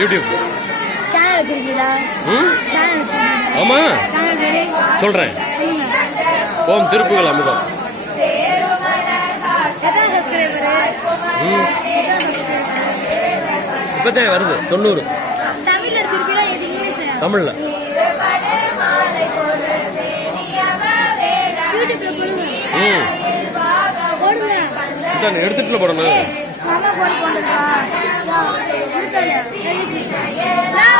YouTube channel வச்சிருக்கீங்களா? Channel ஆமா. சொல்றேன். ஓம் திருப்புகள் அமுதம். இப்பதான் வருது தொண்ணூறு. தமிழ்ல எடுத்துட்டுல போடணும். Jaya Jaya